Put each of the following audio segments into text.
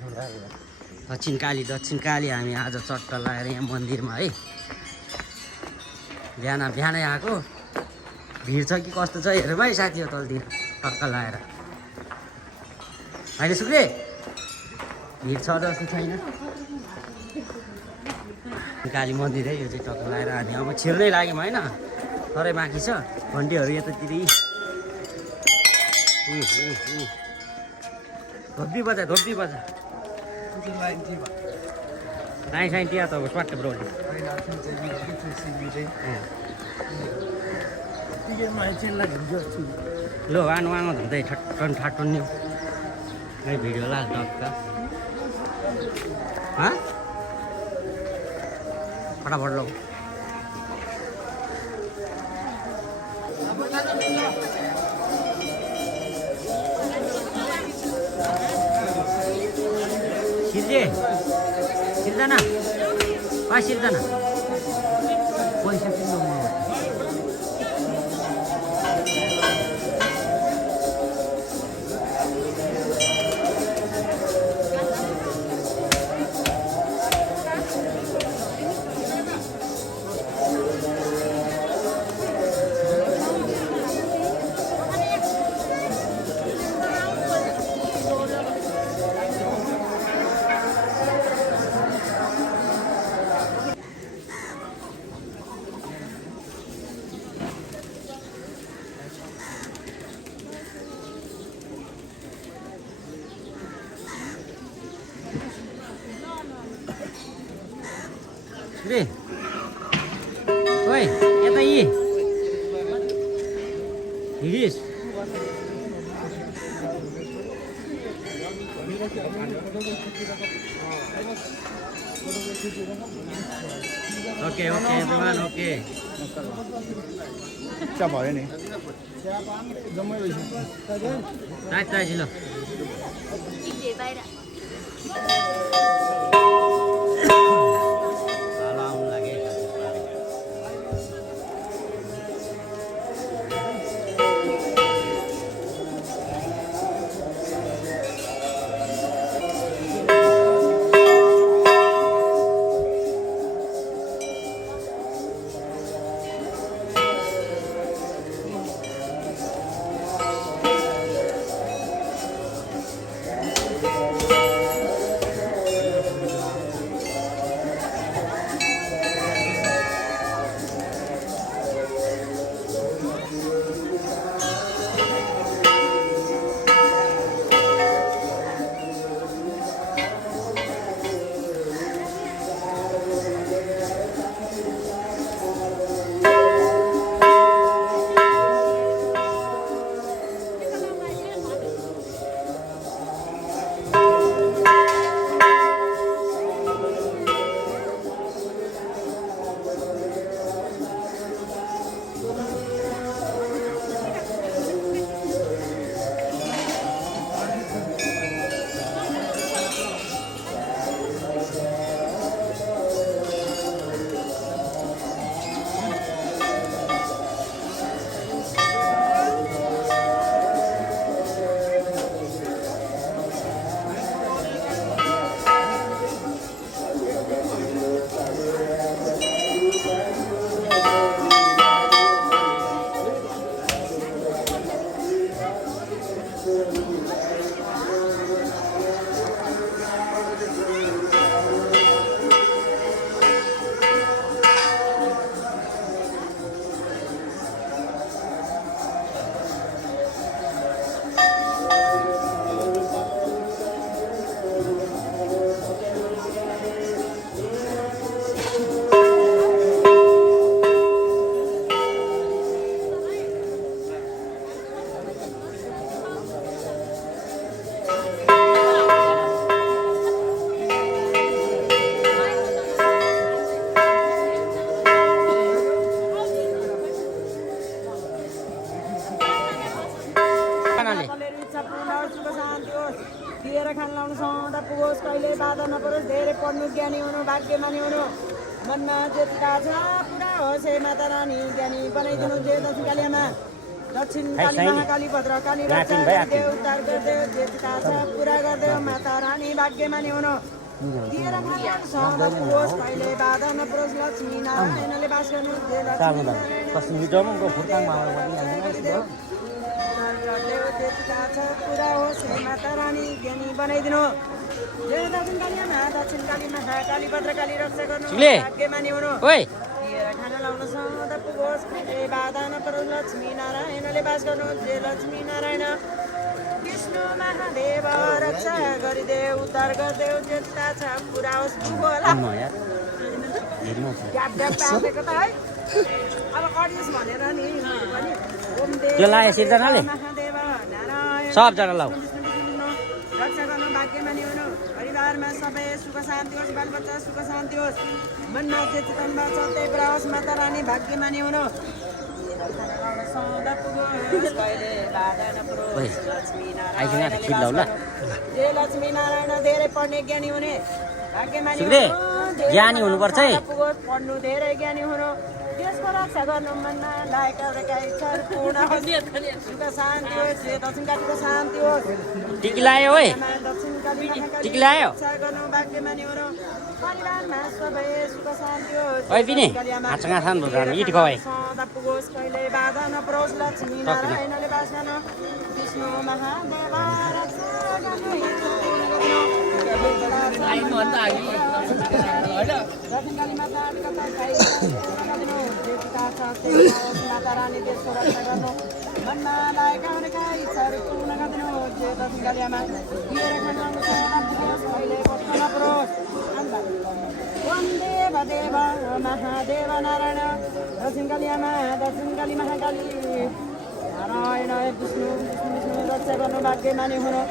दक्षिण काली हामी आज चट्टा लगाएर यहाँ मन्दिरमा है बिहानै आएको भिड छ कि कस्तो छ हेरौँ है साथी हो तलतिर टक्क लगाएर होइन सुक्रे भिड छ जस्तो छैन काली मन्दिर है यो चाहिँ टक्क लगाएर हामी अब छिर्नै लाग्यौँ होइन तरै बाँकी छ घन्टीहरू यतातिर धोप्पी बजा साइन त्यहाँ त स्वाट ब्रो लो आनु धुँदै ठट्टन नि भिडियो ला टक्क फटाफट लो सिर्जना पैसा रे ओइ यता यी हिरिस ओके एभ्रिवान ओके क्या भयो नि ताजी ल कहिले बाधा नपरोस् धेरै पढ्नु ज्ञानी हुनु भाग्यमानी हुनु मनमा जेतका छ पुरा होस् हे माता रानी ज्ञानी बनाइदिनु जे दक्षिण कालीआमा दक्षिण है, काली छैन। महाकाली भद्रकाली रातिन रक्षा भए गरिदेऊ उद्धार गरिदेऊ जे चिता छ पुरा गरिदेऊ माता रानी भाग्यमानी हुनु दिएर खान सदा पुगोस् कहिले बाधा नपरोस् लक्ष्मी नारायणले बास गर्नु जे लक्ष्मी नारायण कस्तो मिठो पो फुर्ताङमा गरिदेऊ गरिदेऊ जे चिता छ पुरा होस् हे माता रानी ज्ञानी बनाइदिनु जय दक्षिण काली दक्षिण काली महाकाली भद्रकाली रक्षा गर्नु सुले। भाग्यमानी हुनु ओइ दिएर खाना लाउन सदा पुगोस् कहिले बाधा नपरोस् लक्ष्मी नारायणले बास गर्नु जे लक्ष्मी नारायण विष्णु महादेव रक्षा गरिदेऊ उद्धार गरिदेऊ जे चिता छ पुरा होस् पुगोला आउनु यार हेर्नु ग्याप ग्याप पारेको त है अब अडियन्स भनेर नि पनि ओम देव त्यो लायो सिर्जनाले? महादेव नारायण सबजना लाऊ रक्षा गर्नु भाग्यमानी हुनु परिवारमा सबै सुख शान्ति होस् बालबच्चा सुख शान्ति होस् मनमा जे चितनमा छ त्यही पुरा होस् माता रानी भाग्यमानी हुनु सदा पुगोस् कहिले बाधा नपरोस् लक्ष्मी आइकिन नारायण खिर लाउ ल जे लक्ष्मी नारायण धेरै पढ्ने ज्ञानी हुने भाग्यमानी सुग्रे, हुनु ज्ञानी हुनुपर्छ है। पुगोस् पढ्नु धेरै ज्ञानी हुनु देशको रक्षा गर्नु मनमा लागेका एउटा इच्छाहरू पूर्ण होस् सुख शान्ति होस् जे दक्षिण कालीको शान्ति होस् टिकी लायो ओइ दक्षिण काली टिकी लायो रक्षा गर्नु भाग्यमानी हुनु परिवारमा सबै सुख शान्ति होस् ओइ पिने हाँसँग खान जानु इट खवाई सदा पुगोस् कहिले बाधा नपरोस् लक्ष्मी नारायणले बास गर्नु विष्णु महादेव रक्षा गर्नु दक्षिण काली माता माता रानी देशको रक्षा गर्नु मनमा लागेका इच्छाहरू पूर्ण गरिदिनु जे दक्षिण काली आमा दिएर खानु सदा पुगोस् कहिले कष्ट नपरोस् ओम देव देव महादेव नारायण दक्षिण काली आमा दक्षिण काली महाकाली नारायण विष्णु विष्णु रक्षा गर्नु भाग्यमानी हुनु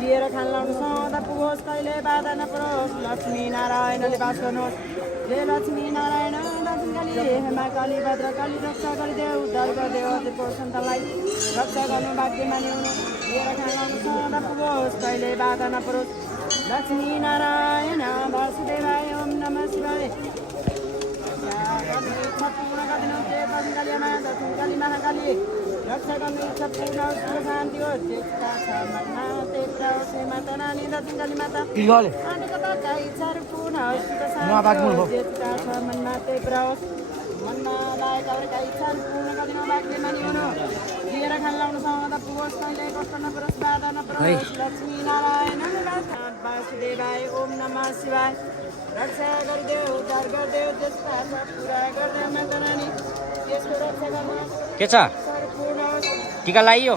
दिएर खान लाउनु सदा पुगोस् कहिले बाधा नपरोस् लक्ष्मी नारायणले बास गर्नुहोस् हे लक्ष्मी नारायण दक्षिण काली महाकाली भद्रकाली रक्षा गरिदेऊ उद्धार गरिदेऊ त्यो सन्तानलाई रक्षा गर्नु भाग्यमानी हुनु दिएर खान लाउनु सदा पुगोस् कहिले बाधा नपरोस् लक्ष्मी नारायण वासुदेवाय ओम नमः शिवाय पूर्ण गरिदिनु जय दक्षिण काली आमा दक्षिण काली महाकाली रक्षा गर्नु इच्छा पूर्ण सुख शान्ति होस् जे इच्छा छ मनमा त्यही पुरा होस् हे माता रानी दक्षिण काली माता अनि कता इच्छाहरू पूर्ण होस् सुख शान्ति होस् जे इच्छा छ मनमा त्यही पुरा होस् मनमा लागेका इच्छाहरू पूर्ण गरिदिनु भाग्यमानी हुनु दिएर खान लाउनु सदा पुगोस् कहिले कष्ट नपरोस् बाधा नपरोस् लक्ष्मी नारायण वासुदेवाय ओम नमः शिवाय रक्षा गरिदेऊ उद्धार गरिदेऊ त्यसका पुरा गरिदेऊ माता रानी त्यसको रक्षा गर्नु के छ टिका लगाइयो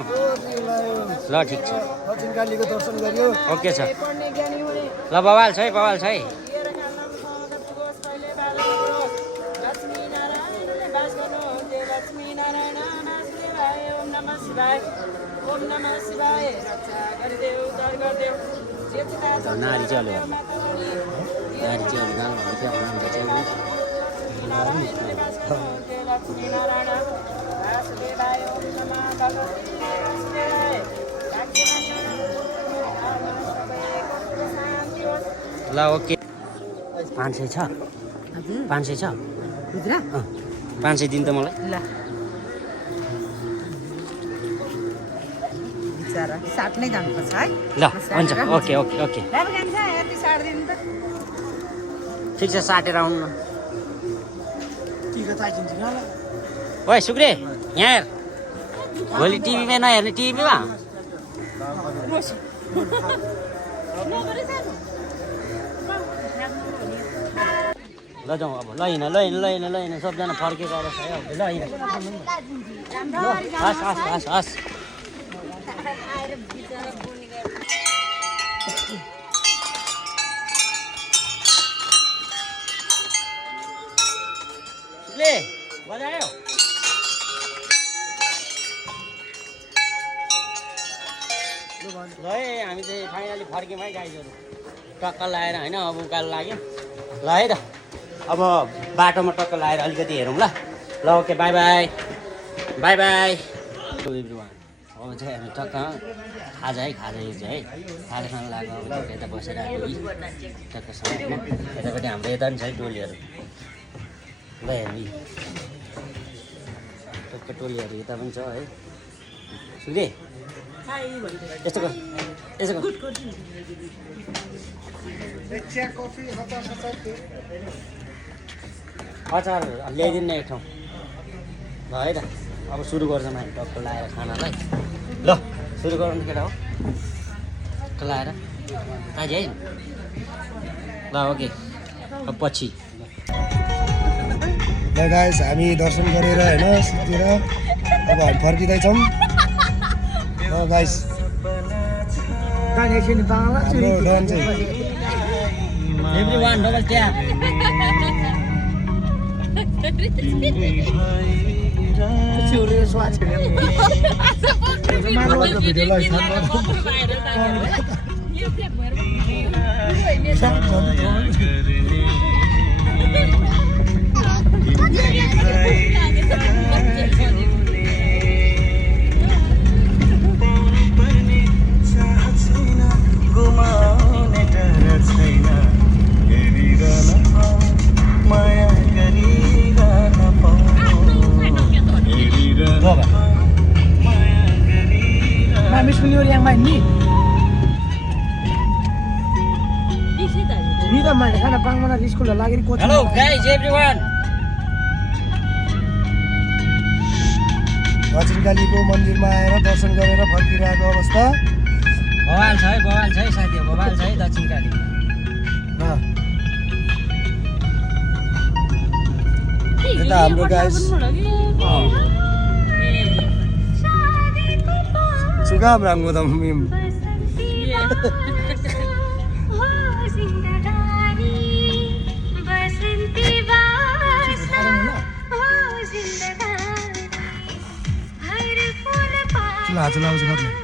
ल ठिक छ दक्षिण कालीको दर्शन गरियो ओके छ पढ्ने ज्ञानी हुने ल बवाल छ है बवाल छ है दिएर खान लाउनु सदा पुगोस् कहिले बाधा नपरोस् लक्ष्मी नारायणले बास गर्नु जय लक्ष्मी नारायण वासुदेवाय ओम नमः शिवाय रक्षा गरिदेऊ उद्धार गरिदेऊ जे चिता छ नारी चाहिँ अलि माता रानी नारी चाहिँ अलि गाउँ भन्दै थियो नाम चाहिँ लक्ष्मी नारायण वासुदेवाय ओम नमः भगवती वासुदेवाय ल ओके 500 छ 500 छ खुद्रा 500 दिन त मलाई ल बिचारा साट नै जानुपर्छ है ल हुन्छ ओके ओके ओके राम्रो काम छ यति साट दिनु त ठिक छ साटेर आउनु न ओए सुग्रे यहाँ हेर भोलि टिभीमा नहेर्ने टिभीमा ल जाउँ अब ल हिँड सबजना फर्केको अवस्था है ल हिँड हस् हस् हस् हस् ले बजायो ल है हामी चाहिँ फाइनली फर्क्यौँ है गाइजहरू टक्क लगाएर होइन अब उकालो लाग्यो ल है त अब बाटोमा टक्क लगाएर अलिकति हेरौँ ल ल okay by by by by everyone अब चाहिँ हामी टक्क खाजा है खाजा यो चाहिँ है खाजा खान लाग्यो अब टक्क यता बसेर आएको टक्क साइडमा यतापट्टि हाम्रो यता पनि छ है टोलीहरू ल हेर्नु टक्क टोलीहरू यता पनि छ है सुगे यस्तो गर यसो गर अचार ल्याइदिनु न एक ठाउँ ल है त अब सुरु गर्छौँ हामी टक्क लाएर खानालाई ल सुरु गरौँ केटा हो टक्क लाएर ताजी है ल ओके अब पछि ल गाइस हामी दर्शन गरेर होइन सिद्धेर अब हामी फर्किँदैछौँ ल गाइस हाम्रो डन चाहिँ everyone double tap hello guys everyone दक्षिणकालीको मन्दिरमा आएर दर्शन गरेर फर्किरहेको अवस्था बवाल छ है साथी बवाल छ है दक्षिणकाली यता हाम्रो गाइस सुगा राम्रो त मिम चुला आउँछ न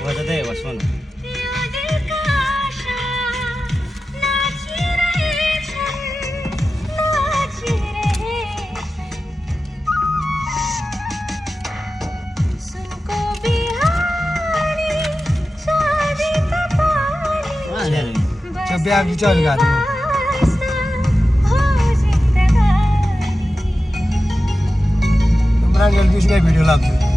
बजाउँदै बस्नु न बिहा बिचार गाडी भिडियो लाग्छ